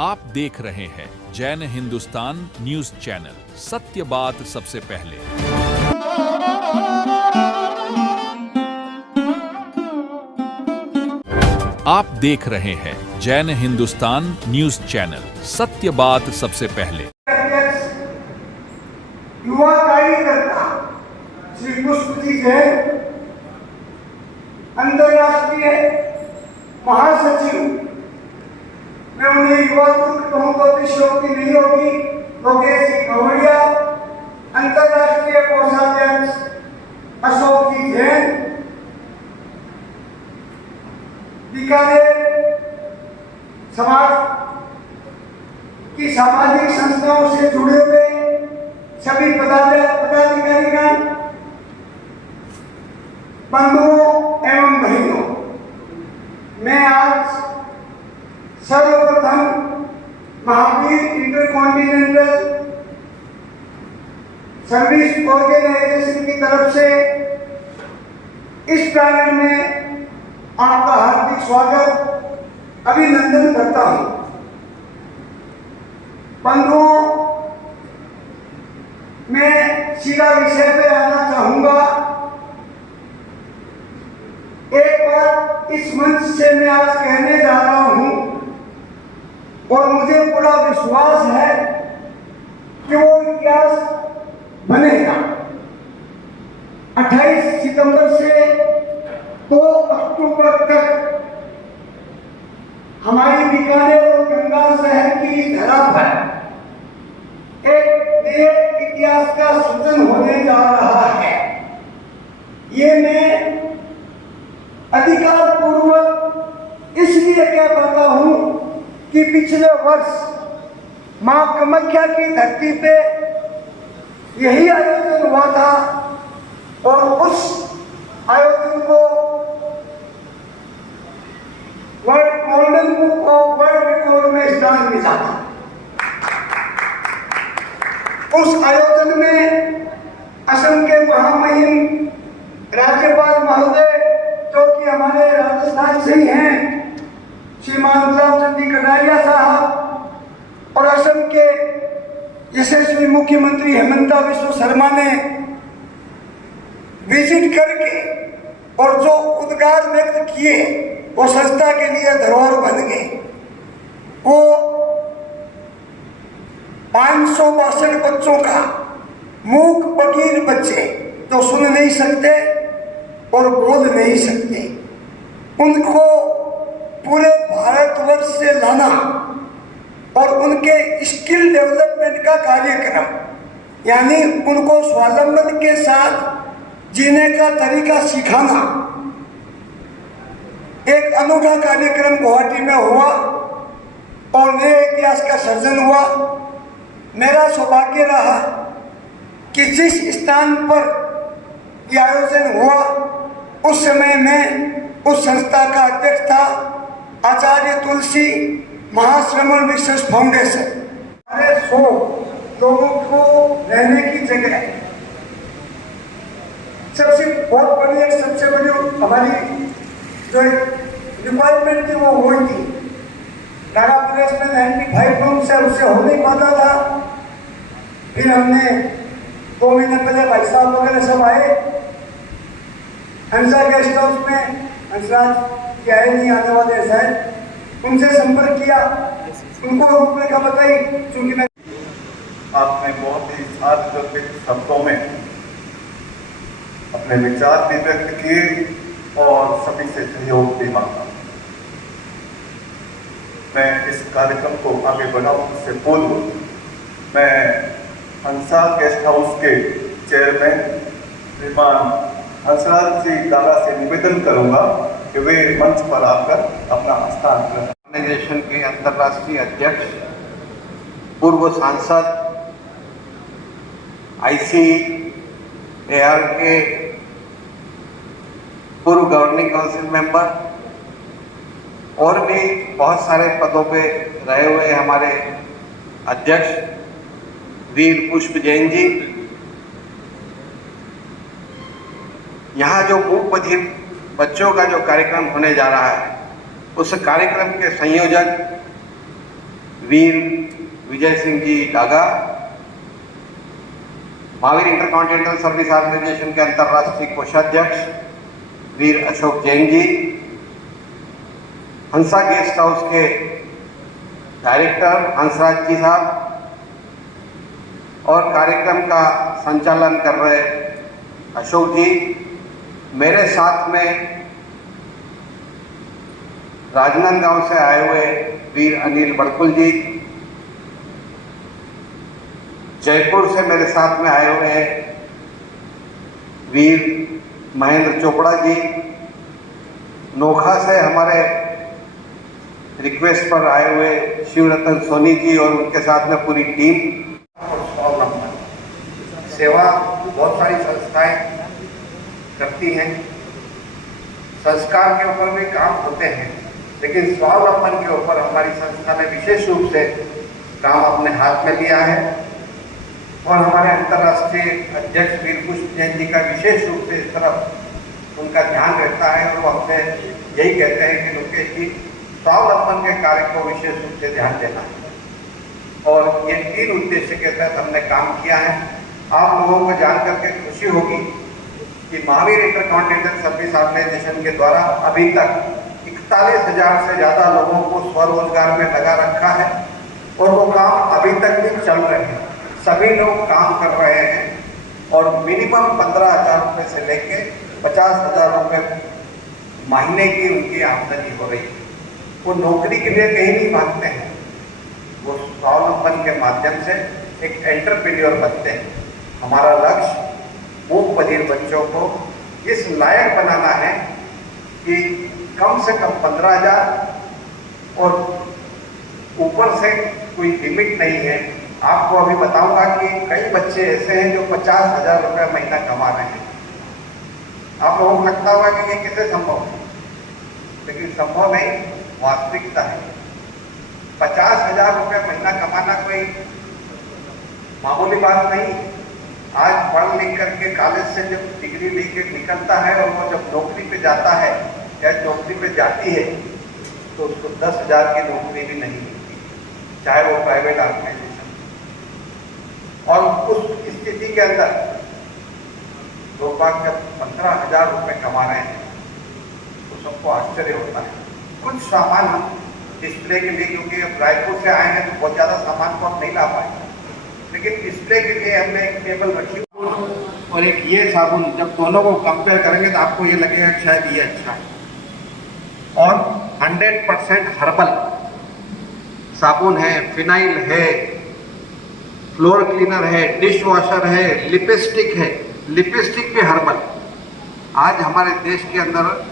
आप देख रहे हैं जैन हिंदुस्तान न्यूज चैनल, सत्य बात सबसे पहले। आप देख रहे हैं जैन हिंदुस्तान न्यूज चैनल, सत्य बात सबसे पहले। युवा कार्यकर्ता श्री पुष्पजी जैन, अंतर्राष्ट्रीय महासचिव, मैं उन्हें युवा तुर्क कहूँगा तो अतिशयोक्ति नहीं होगी, लोकेश जी कवड़िया, अंतर्राष्ट्रीय कोषाध्यक्ष अशोक जी जैन, बीकानेर समाज की सामाजिक संस्थाओं से जुड़े हुए सभी पदाधिकारीगण, बंधुओं एवं बहनों, मैं आज सर्वप्रथम महावीर इंटरकॉन्टिनेंटल सर्विस ऑर्गेनाइजेशन की तरफ से इस प्रांगण में आपका हार्दिक स्वागत, अभिनंदन करता हूं। बंधुओं, मैं सीधा विषय पे आना चाहूंगा। एक बात इस मंच से मैं आज कहने जा रहा हूं और मुझे पूरा विश्वास है कि वो इतिहास बनेगा। 28 सितंबर से 2 अक्टूबर तक हमारी बीकानेर और गंगा शहर की धरा पर एक नए इतिहास का सृजन होने जा रहा है। ये मैं अधिकार पूर्वक इसलिए कह पाता हूं कि पिछले वर्ष मां कामाख्या की धरती पे यही आयोजन हुआ था और उस आयोजन को golden book of world record में स्थान मिला था। उस आयोजन में असम के महामहिम राज्यपाल महोदय, जो कि हमारे राजस्थान से ही हैं, श्रीमान गुलाब चंद जी कटारिया साहब, और असम के यशस्वी मुख्यमंत्री हेमंता बिस्वा शर्मा ने विजिट करके और जो उद्गार व्यक्त किए वो संस्था के लिए धरोहर बन गए। वो 562 बच्चों का, मूक बधिर बच्चे जो सुन नहीं सकते और बोल नहीं सकते, उनको पूरे भारतवर्ष से लाना और उनके स्किल डेवलपमेंट का कार्यक्रम, यानी उनको स्वावलंबन के साथ जीने का तरीका सिखाना, एक अनूठा कार्यक्रम गुवाहाटी में हुआ और नए इतिहास का सर्जन हुआ। मेरा सौभाग्य रहा कि जिस स्थान पर यह आयोजन हुआ उस समय मैं उस संस्था का अध्यक्ष था, आचार्य तुलसी महाश्रमण विशेष फाउंडेशन। हमारे 100 लोगों को रहने की जगह, सबसे बड़ी हमारी जो रिक्वायरमेंट थी वो हुई थी। नागा प्रदेश में 95 रूम से उससे हो नहीं पाता था। फिर हमने 2 महीने पहले भाई साहब वगैरह सब आए, हंसा गेस्ट हाउस में, हंसराज क्या है नहीं आने वाले शायद, उनसे संपर्क किया, उनको रूपरेखा बताई। चूंकि मैं आपने बहुत ही सार्थक शब्दों में अपने विचार भी व्यक्त किए और सभी से सहयोग भी मांगा। मैं इस कार्यक्रम को आगे बढ़ाऊं उससे पूर्व मैं हंसा गेस्ट हाउस के चेयरमैन श्रीमान हंसराज जी दादा से निवेदन करूंगा कि वे मंच पर आकर अपना हस्तांतरण। ऑर्गेनाइजेशन के अंतर्राष्ट्रीय अध्यक्ष, पूर्व सांसद, ICAR के पूर्व गवर्निंग काउंसिल मेंबर और भी बहुत सारे पदों पे रहे हुए हमारे अध्यक्ष वीर पुष्प जैन जी, यहाँ जो मूक बधिर बच्चों का जो कार्यक्रम होने जा रहा है उस कार्यक्रम के संयोजक Veer Vijay Singh ji Daga, Mahavir intercontinental service organisation के अंतर्राष्ट्रीय कोषाध्यक्ष वीर अशोक जैन जी, हंसा गेस्ट हाउस के डायरेक्टर हंसराज जी साहब और कार्यक्रम का संचालन कर रहे अशोक जी, मेरे साथ में राजनांदगांव से आए हुए वीर अनिल बड़कुल जी, जयपुर से मेरे साथ में आए हुए वीर महेंद्र चोपड़ा जी, नोखा से हमारे रिक्वेस्ट पर आए हुए शिवरतन सोनी जी और उनके साथ में पूरी टीम। और स्वावलंबन सेवा बहुत सारी संस्थाएं करती हैं, संस्कार के ऊपर भी काम होते हैं, लेकिन स्वावलंबन के ऊपर हमारी संस्था ने विशेष रूप से काम अपने हाथ में लिया है और हमारे अंतर्राष्ट्रीय अध्यक्ष वीर पुष्प जैन जी का विशेष रूप से इस तरफ उनका ध्यान रहता है और वो हमसे यही कहते हैं कि लोकेश जी स्वावलंबन के कार्य को विशेष रूप से ध्यान देना है और ये 3 उद्देश्य के तहत हमने काम किया है। आप लोगों को जान करके खुशी होगी कि महावीर इंटरकॉन्टिनेंटल सर्विस ऑर्गेनाइजेशन के द्वारा अभी तक 41,000 से ज़्यादा लोगों को स्वरोजगार में लगा रखा है और वो काम अभी तक भी चल रहे हैं। सभी लोग काम कर रहे हैं और मिनिमम 15,000 रुपये से लेके 50,000 रुपये महीने की उनकी आमदनी हो रही है। वो नौकरी के लिए कहीं नहीं भागते हैं, वो स्वावलंबन के माध्यम से एक एंटरप्रेन्योर बनते हैं। हमारा लक्ष्य मूक बधिर बच्चों को इस लायक बनाना है कि कम से कम 15,000 और ऊपर से कोई लिमिट नहीं है। आपको अभी बताऊंगा कि कई बच्चे ऐसे हैं जो 50,000 रुपये महीना कमा रहे हैं। आप लोगों को लगता होगा कि ये कैसे संभव है, लेकिन संभव नहीं, वास्तविकता है। 50,000 रुपये महीना कमाना कोई मामूली बात नहीं। आज पढ़ लिख करके कॉलेज से जब डिग्री लेके निकलता है और वो जब नौकरी पे जाता है या नौकरी पे जाती है तो उसको 10,000 की नौकरी भी नहीं मिलती, चाहे वो प्राइवेट ऑर्गेनाइजेशन। और उस स्थिति के अंदर लोग बाग जब 15,000 रुपये कमा रहे हैं तो सबको आश्चर्य होता है। कुछ सामान हम डिस्प्ले के लिए, क्योंकि अब रायपुर से आए हैं तो बहुत ज़्यादा सामान को हम नहीं ला पाए, लेकिन डिस्प्ले के लिए हमने एक टेबल रखी और एक ये साबुन, जब दोनों को कंपेयर करेंगे तो आपको ये लगेगा कि शायद ये अच्छा है। और 100% हर्बल साबुन है, फिनाइल है, फ्लोर क्लीनर है, डिश वॉशर है, लिपस्टिक है, लिपस्टिक भी हर्बल। आज हमारे देश के अंदर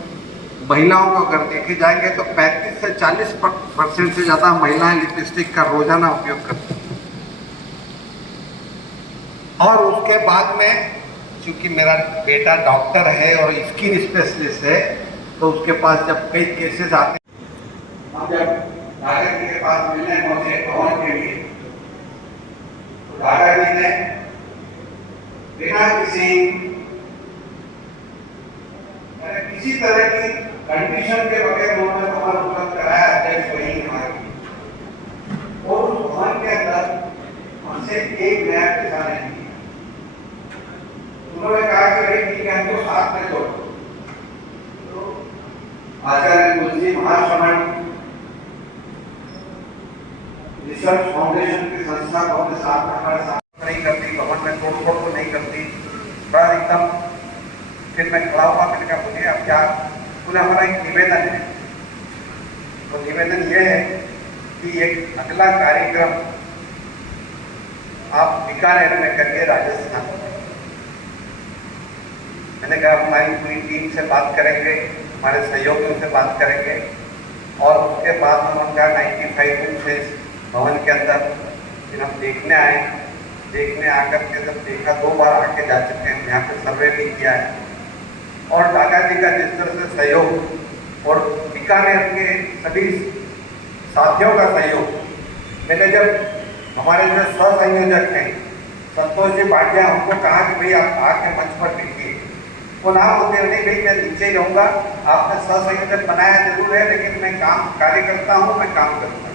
महिलाओं को अगर देखे जाएंगे तो 35 से 40% से ज़्यादा महिलाएं लिपस्टिक का रोजाना उपयोग करती हैं। और उसके बाद में चूंकि मेरा बेटा डॉक्टर है और स्किन स्पेशलिस्ट है तो उसके पास जब कई केसेस आते हैं, हम जब दादा जी के पास मिलने पहुंचे भवन के लिए तो दादा जी ने बिना किसी तरह की कंडीशन के बगैर उन्होंने भवन उपलब्ध कराया। अध्यक्ष वही हमारे और उस भवन के अंदर हमसे एक नया पैसा नहीं किया। उन्होंने कहा कि भाई ठीक है, हमको साथ में जोड़ो। तो आचार्य तुलसी महाश्रमण रिसर्च फाउंडेशन की संस्था को अपने साथ रखा, साथ नहीं करती, भवन में तोड़फोड़ को नहीं करती, बड़ा एकदम। फिर मैं खड़ा हुआ, मैंने कहा बोलिए अब क्या। उन्हें हमारा एक निवेदन है, तो निवेदन ये है कि एक अगला कार्यक्रम आप बीकानेर में करिए, राजस्थान। मैंने कहा हमारी पूरी टीम से बात करेंगे, हमारे सहयोगियों से बात करेंगे और उसके बाद हम उनका 95 दिन से भवन के अंदर फिर हम देखने आए। देखने आकर के जब देखा, 2 बार आके जा चुके हैं, यहाँ पे सर्वे भी किया है और टाटा जी का जिस तरह से सहयोग और बीकानेर के सभी साथियों का सहयोग, मैंने जब हमारे जो सह संयोजक हैं संतोष जी भाटिया, हमको कहा कि भाई आप आके मंच पर देखिए, वो ना होते नहीं भाई मैं नीचे ही रहूँगा, आपने सह संयोजक बनाया जरूर है लेकिन मैं काम कार्य करता हूँ, मैं काम करूँगा।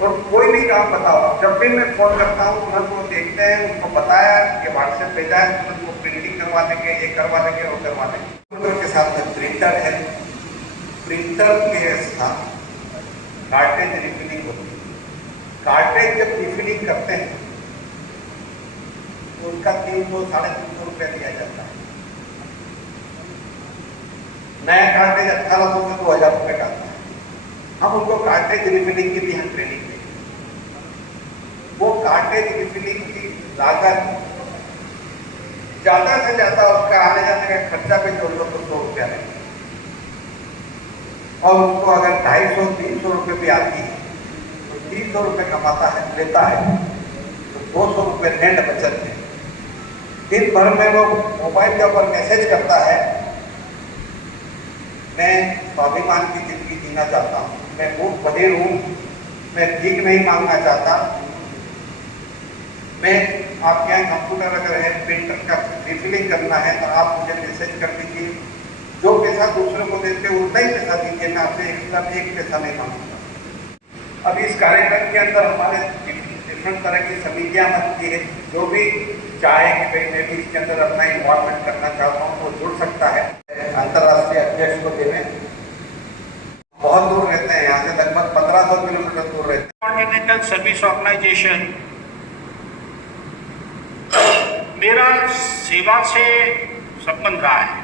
और कोई भी काम बताओ, जब भी मैं फोन करता हूँ तुरंत वो देखते हैं, उनको बताया कि व्हाट्सएप भेजा है, तुरंत वो प्रिंटिंग करवा देंगे, ये करवा देंगे, वो करवा देंगे। कंप्यूटर के साथ में प्रिंटर है, प्रिंटर के साथ कार्टेज रिफिलिंग होती है। कार्टेज जब रिफिलिंग करते हैं तो उनका 300-350 रुपये दिया जाता है। नया कार्टेज 1800 से 2000 रुपये का आता है। हम उनको कार्टेज रिफिलिंग की भी हम ट्रेनिंग देंगे। वो कार्टेज रिफिलिंग की लागत ज्यादा से ज्यादा उसका आने जाने का खर्चा पे जोड़ लो तो 100 रुपया लगेगा, और उसको अगर 250-300 रुपये भी आती है तो 300 रुपये कमाता है, लेता है तो 200 रुपये नेट बचत है। दिन भर में वो मोबाइल के ऊपर मैसेज करता है, मैं स्वाभिमान की जिंदगी जीना चाहता हूँ, मैं भूख बधिर हूँ, मैं भीख नहीं मांगना चाहता, मैं आपके यहाँ कंप्यूटर अगर है, प्रिंटर का रिफिलिंग करना है तो आप मुझे मैसेज कर दीजिए, जो पैसा दूसरे को देते उतना ही पैसा दीजिए, मैं आपसे एक्स्ट्रा एक पैसा नहीं मांगूंगा। अब इस कार्यक्रम के अंदर हमारे डिफरेंट तरह की समितियाँ बनती है, जो भी चाहे कि भाई मैं भी इसके अंदर अपना इन्वॉल्वमेंट करना चाहता हूँ वो जुड़ सकता है। अंतर्राष्ट्रीय अध्यक्ष को देने बहुत दूर रहते हैं, यहाँ से लगभग 1500 किलोमीटर दूर रहते हैं। कॉन्टिनेंटल सर्विस ऑर्गेनाइजेशन मेरा सेवा से संबंध रहा है।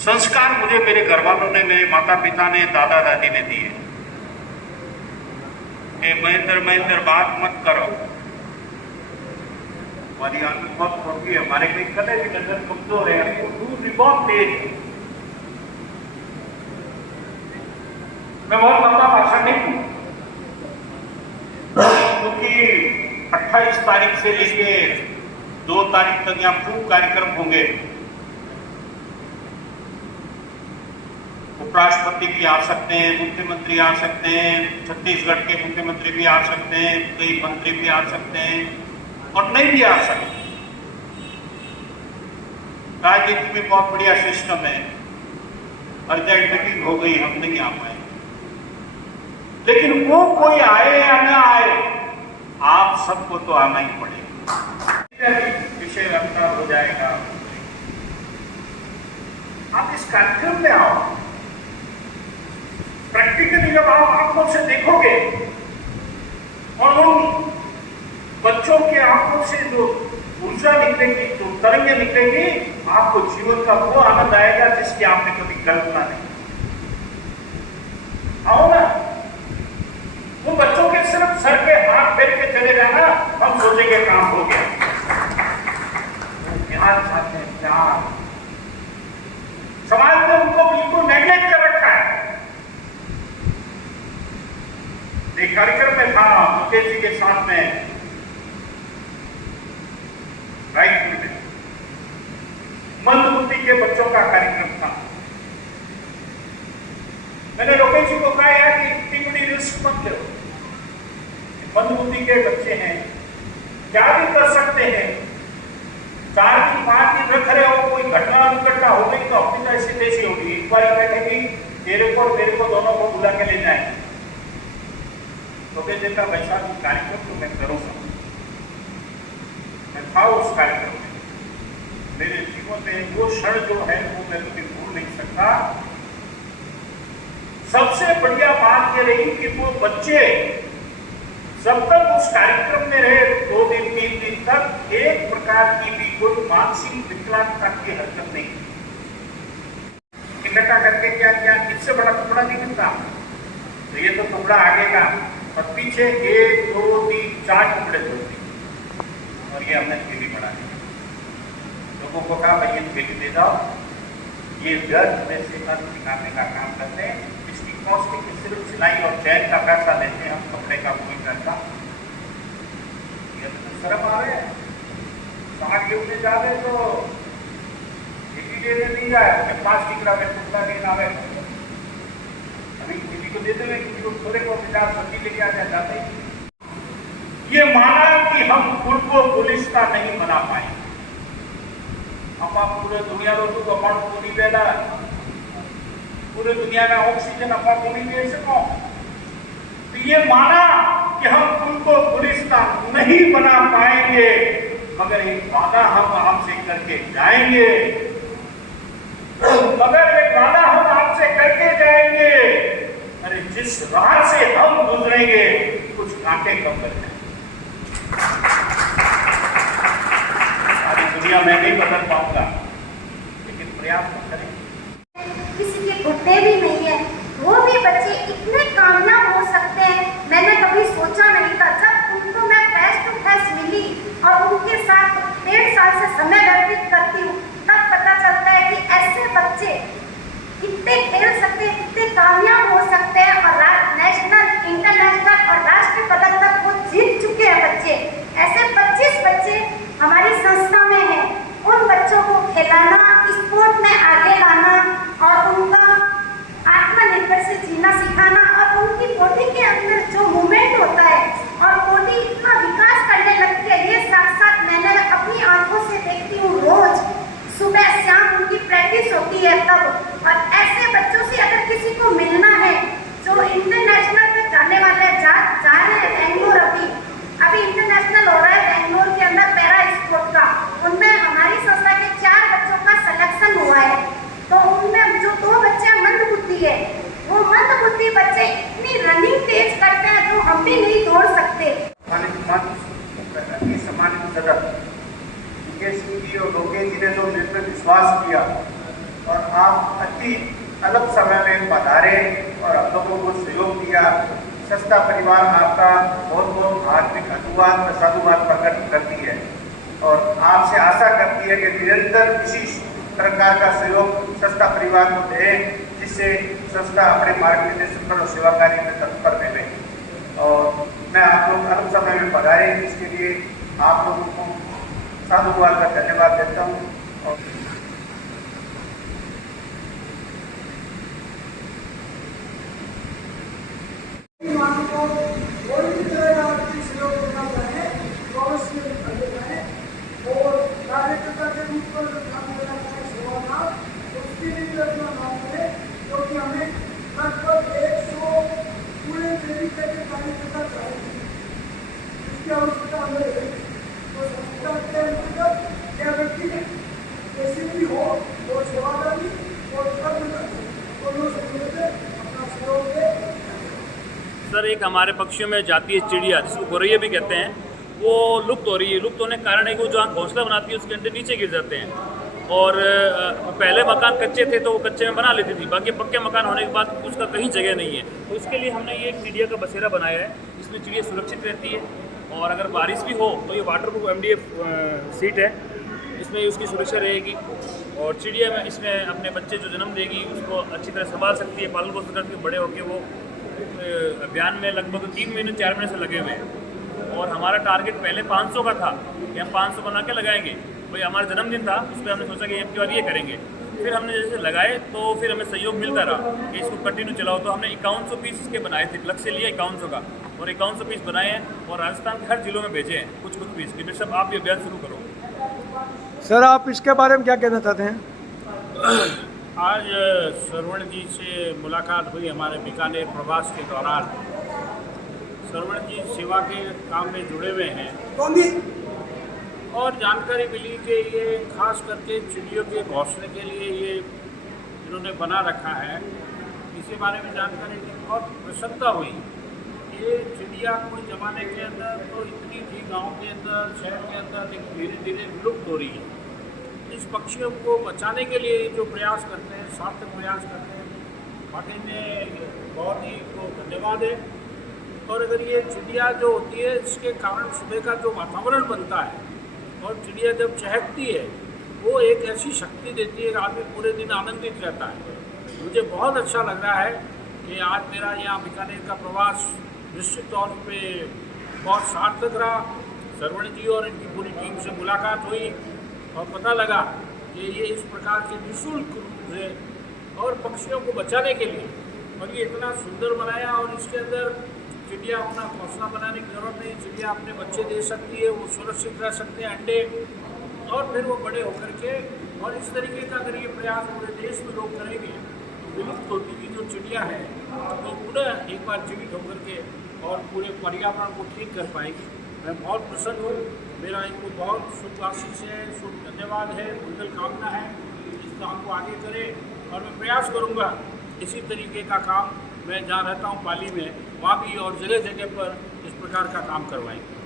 संस्कार मुझे मेरे घर वालों ने, मेरे माता पिता ने, दादा दादी ने दिए। महेंद्र बात मत करो, हमारी आंख बहुत छोटी है, हमारे कई कले भी नजर कमजोर है, हमको दूर भी बहुत तेज है। मैं बहुत लंबा भाषण नहीं हूं, क्योंकि 28 तारीख से लेके 2 तारीख तक यहाँ खूब कार्यक्रम होंगे। उपराष्ट्रपति भी आ सकते हैं, मुख्यमंत्री आ सकते हैं, छत्तीसगढ़ के मुख्यमंत्री भी आ सकते हैं, कई मंत्री भी आ सकते हैं और नहीं भी आ सकते। राजनीति में बहुत बढ़िया सिस्टम है, अर्जेंट मीटिंग हो गई, हम नहीं आ पाए, लेकिन वो कोई आए या ना आए, आप सबको तो आना ही पड़ेगा। विषय रफ्तार हो जाएगा। आप इस कार्यक्रम में आओ, प्रैक्टिकली जब आप आंखों से देखोगे और उन बच्चों के आंखों से जो ऊर्जा निकलेगी, जो तरंगें निकलेंगी, आपको जीवन का वो आनंद आएगा जिसकी आपने कभी कल्पना नहीं। आओ ना, वो बच्चों के सिर्फ सर पे हाथ फेर के चले जाना, हम सोचेंगे काम हो गया। प्यार चाहते हैं, प्यार। समाज ने उनको बिल्कुल नेग्लेक्ट कर रखा है। एक कार्यक्रम में था मुकेश जी के साथ में, रायपुर में मंदबुद्धि के बच्चों का कार्यक्रम था। मैंने लोकेश जी को कहा यार कि इतनी बड़ी रिस्क मत लो, मंदबुद्धि के बच्चे हैं, क्या भी कर सकते हैं। 4 दिन 5 दिन रख रहे हो, कोई घटना दुर्घटना हो गई तो अपनी तो ऐसी तैसी होगी, एक बार बैठेगी, तेरे को और मेरे को दोनों को बुला के ले जाएंगे। लोकेश जी का वैसा कार्यक्रम तो मैं करूंगा। मैं था उस कार्यक्रम में, मेरे जीवन में वो क्षण जो है वो मैं कभी भूल नहीं सकता। सबसे बढ़िया बात ये रही कि वो बच्चे जब तक उस कार्यक्रम में रहे, 2 दिन 3 दिन तक, एक प्रकार की भी कोई मानसिक विकलांगता की हरकत नहीं। इकट्ठा करके क्या किया, इससे बड़ा टुकड़ा नहीं मिलता, तो ये तो टुकड़ा आगे का और पीछे 1 2 3 4 टुकड़े जोड़ते, और ये हमने थैली बढ़ा दी। लोगों को कहा भाई ये थैली दे जाओ, ये व्यर्थ में से अर्थ निकालने का काम करते हैं। इसकी कॉस्टिंग सिर्फ सिलाई और चैन का पैसा लेते हैं, हम कपड़े का कोई पैसा। ये तो शर्म आ रहे हैं, साग लेने जा रहे तो एक ही लेने नहीं जाए, 5 का टुकड़ा लेना है, अभी किसी को देते हुए किसी को थोड़े को 50 सब्जी लेके आ जाते हैं। ये माना कि हम खुद को गुलिस्ता नहीं बना पाए। हम आप पूरे दुनिया को तो अपार्ट को नहीं देना, पूरे दुनिया में ऑक्सीजन अपार्ट को नहीं दे सको। ये माना कि हम तुमको गुलिस्तान नहीं बना पाएंगे, मगर एक वादा हम आपसे करके जाएंगे, मगर एक वादा हम आपसे करके जाएंगे। अरे जिस राह से हम गुजरेंगे कुछ कांटे कम करते हैं। सारी दुनिया में नहीं बदल पाऊंगा, लेकिन प्रयास तो करेंगे। किसी के घुटने भी नहीं है, वो भी बच्चे इतने कामयाब हो सकते हैं, मैंने कभी सोचा नहीं था। जब उनको मैं फेस टू फेस मिली और उनके साथ 1.5 साल से समय व्यतीत करती हूँ, तब पता चलता है कि ऐसे बच्चे कितने खेल सकते हैं, कितने कामयाब हो सकते हैं और नेशनल, इंटरनेशनल और राष्ट्रीय पदक तक वो जीत चुके हैं बच्चे। ऐसे 25 बच्चे हमारी संस्था में हैं। उन बच्चों को खिलाना, स्पोर्ट में आगे लाना और उनका आत्मनिर्भर से जीना सिखाना और उनकी बॉडी के अंदर जो मूवमेंट होता है और बॉडी इतना विकास करने लगती है, ये साथ मैंने अपनी आंखों से देखती हूँ। रोज सुबह शाम उनकी प्रैक्टिस होती है तब। और ऐसे बच्चों से अगर किसी को मिलना है जो इंटरनेशनल में जाने वाले जा रहे हैं, बेंगलोर अभी इंटरनेशनल हो रहा है बेंगलोर के अंदर पैरा स्पोर्ट का, उनमें हमारी संस्था के 4 बच्चों का सिलेक्शन हुआ है। तो उनमें जो 2 बच्चे मंद बुद्धि है, वो मंद बुद्धि बच्चे इतनी रनिंग तेज करते हैं जो हम भी नहीं दौड़ सकते। सम्मानित सदन मुकेश जी और लोकेश जी ने जो मेरे पर विश्वास किया और आप अति अलग समय में पधारे और हम लोगों को सहयोग दिया, संस्था परिवार आपका बहुत बहुत हार्दिक धन्यवाद साधुवाद प्रकट करती है और आपसे आशा करती है कि निरंतर इसी प्रकार का सहयोग संस्था परिवार को दें, जिससे संस्था अपने मार्गदर्शन पर और सेवा कार्य में तत्पर रहे। और मैं आप लोग अलग समय में पधारे, इसके लिए आप लोगों को साधुवाद का धन्यवाद देता हूँ। और कार्यकर्ता के रूप पर काम करना है सेवाभाव, उसके लिए अपना नाम है, क्योंकि हमें लगभग 100 पूरे तरीके के कार्यकर्ता चाहिए, इसकी आवश्यकता हमें है। तो संस्था के अंतर्गत यह व्यक्ति कैसे भी हो वो सेवादारी और कर्म दोनों से अपना सहयोग दे। सर, एक हमारे पक्षियों में जाती है चिड़िया, जिसको गोरैया भी कहते हैं, वो लुप्त हो रही है। लुप्त होने के कारण है कि वो जो घोंसला बनाती है उसके अंडे नीचे गिर जाते हैं। और पहले मकान कच्चे थे तो वो कच्चे में बना लेती थी, बाकी पक्के मकान होने के बाद उसका कहीं जगह नहीं है। तो इसके लिए हमने ये एक चिड़िया का बसेरा बनाया है, जिसमें चिड़िया सुरक्षित रहती है और अगर बारिश भी हो तो ये वाटरप्रूफ MDF सीट है, इसमें उसकी सुरक्षा रहेगी। और चिड़िया में इसमें अपने बच्चे जो जन्म देगी उसको अच्छी तरह संभाल सकती है, पालन पोषण करके बड़े होकर वो अभियान में लगभग 3 महीने 4 महीने से लगे हुए हैं। और हमारा टारगेट पहले 500 का था कि हम 500 बना के लगाएंगे। भाई हमारा जन्मदिन था, उस पर हमने सोचा कि अब की बार ये करेंगे। फिर हमने जैसे लगाए तो फिर हमें सहयोग मिलता रहा कि इसको कंटिन्यू चलाओ। तो हमने 5100 पीस इसके बनाए थे, लक्ष्य लिया 5100 का, और 5100 पीस बनाए हैं और राजस्थान के हर जिलों में भेजे हैं कुछ पीस के। सब आप भी अभियान शुरू करो। सर, आप इसके बारे में क्या कहना चाहते हैं? आज श्रवण जी से मुलाकात हुई हमारे बीकानेर प्रवास के दौरान। श्रवण जी सेवा के काम में जुड़े हुए हैं और जानकारी मिली कि ये खास करके चिड़ियों के घोंसले के लिए ये इन्होंने बना रखा है। इसी बारे में जानकारी की बहुत प्रसन्नता हुई। ये चिड़िया कोई ज़माने के अंदर तो इतनी थी गांव के अंदर, शहर के अंदर, लेकिन धीरे धीरे विलुप्त हो रही है। इस पक्षियों को बचाने के लिए जो प्रयास करते हैं, सार्थक प्रयास करते हैं, पार्टी ने बहुत ही धन्यवाद है। और अगर ये चिड़िया जो होती है, इसके कारण सुबह का जो वातावरण बनता है और चिड़िया जब चहकती है वो एक ऐसी शक्ति देती है कि आदमी पूरे दिन आनंदित रहता है। मुझे बहुत अच्छा लग रहा है कि आज मेरा यहाँ बीकानेर का प्रवास निश्चित तौर पे बहुत सार्थक रहा। श्रवण जी और इनकी पूरी टीम से मुलाकात हुई और पता लगा कि ये इस प्रकार के निःशुल्क रूप से और पक्षियों को बचाने के लिए, और ये इतना सुंदर बनाया। और इसके अंदर चिड़िया अपना घोंसला बनाने की जरूरत नहीं, चिड़िया अपने बच्चे दे सकती है, वो सुरक्षित रह सकते हैं अंडे, और फिर वो बड़े होकर के, और इस तरीके का अगर ये प्रयास पूरे देश में लोग करेंगे तो विलुप्त होती हुई जो चिड़िया है तो पुनः एक बार जीवित होकर के और पूरे पर्यावरण को ठीक कर पाएगी। मैं बहुत प्रसन्न हूँ। मेरा इनको बहुत शुभ आशीष है, शुभ धन्यवाद है, मंगल कामना है। इस काम को आगे करें और मैं प्रयास करूँगा इसी तरीके का काम मैं जहाँ रहता हूँ पाली में, वहाँ भी और जगह जगह पर इस प्रकार का काम करवाएंगे।